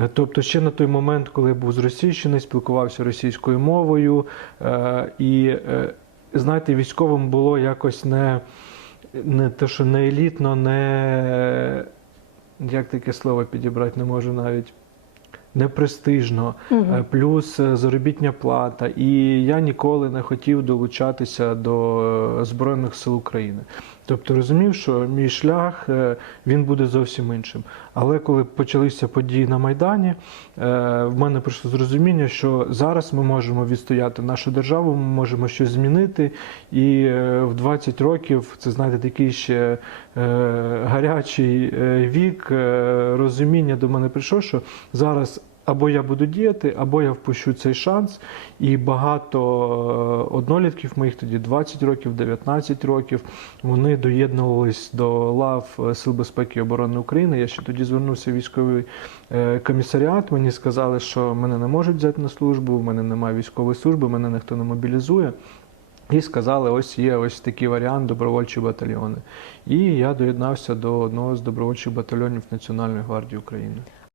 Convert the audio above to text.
Е, Тобто, ще на той момент, коли я був з Російщини, спілкувався російською мовою, е, і е, знаєте, військовим було якось не, не те, що не елітно, не як таке слово підібрати, не можу навіть. Не престижно, Е, плюс е, заробітня плата. І я ніколи не хотів долучатися до е, Збройних сил України. Тобто розумів, що мій шлях він буде зовсім іншим. Але коли почалися події на Майдані, в мене прийшло зрозуміння, що зараз ми можемо відстояти нашу державу, ми можемо щось змінити. І в 20 років це знаєте такий ще гарячий вік, розуміння до мене прийшло, що зараз. Або я буду діяти, або я впущу цей шанс. І багато е, однолітків моїх тоді 20 років, 19 років, вони доєднувались до лав е, Сил безпеки і оборони України. Я ще тоді звернувся в військовий е, комісаріат. Мені сказали, що мене не можуть взяти на службу, в мене немає військової служби, мене ніхто не мобілізує. І сказали, ось є ось такий варіант добровольчі батальйони. І я доєднався до одного з добровольчих батальйонів Національної гвардії України.